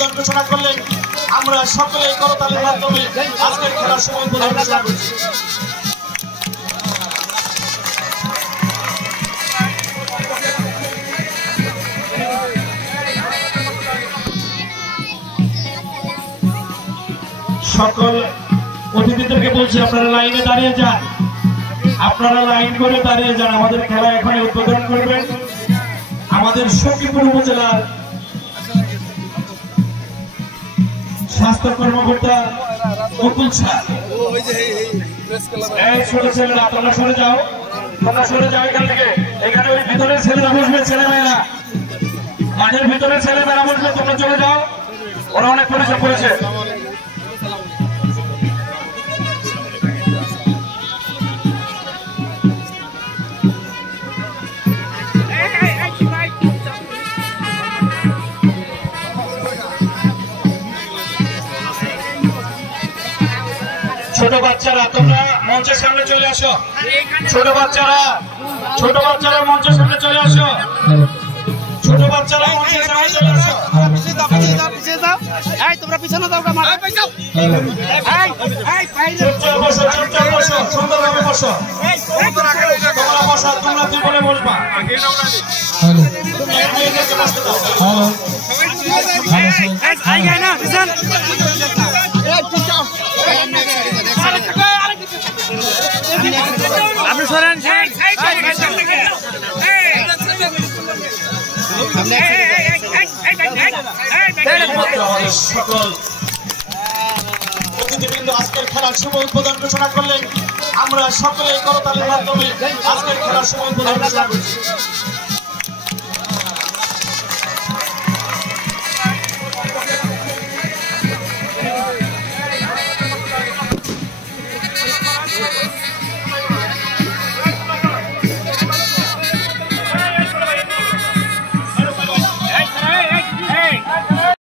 উদ্বোধন ঘোষণা করলেন। আমরা সকলে করতালির মাধ্যমে আজকের খেলার শুভ উদ্বোধন ঘোষণা করছি। সকল অতিথিদেরকে বলছি আপনারা লাইনে দাঁড়িয়ে যান, আপনারা লাইন করে দাঁড়িয়ে যান। আমাদের খেলা এখানে উদ্বোধন করবেন আমাদের সখীপুর উপজেলার স্বাস্থ্য কর্মকর্তা মুকুল স্যার। ছোট ছেলেরা তোমরা সরে যাও, তোমরা সরে যাও এখান থেকে। এখানে ওই ভিতরে ছেলেরা বসবে, ছেলেমেয়েরা মাঠের ভিতরে ছেলেমেয়েরা বসবে, তোমরা চলে যাও, ওরা অনেক পরিশ্রম করেছে। ছোট বাচ্চারা তোমরা মঞ্চের সামনে চলে আসো, ছোট বাচ্চারা মঞ্চের সামনে চলে আসো, ছোট বাচ্চারা মঞ্চের সামনে চলে আসো। তোমরা পিছনে যাও, চুপচাপ বসো, চুপচাপ বসো, সুন্দরভাবে বসো, তোমরা বসা, তোমরা জীবনে বসবা। আপনি সরেন, সকল অতিথিবৃন্দ আজকের খেলার শুভ উদ্বোধন ঘোষণা করলেন। আমরা সকলে করতালির মাধ্যমে আজকের খেলার শুভ উদ্বোধন ঘোষণা করছি।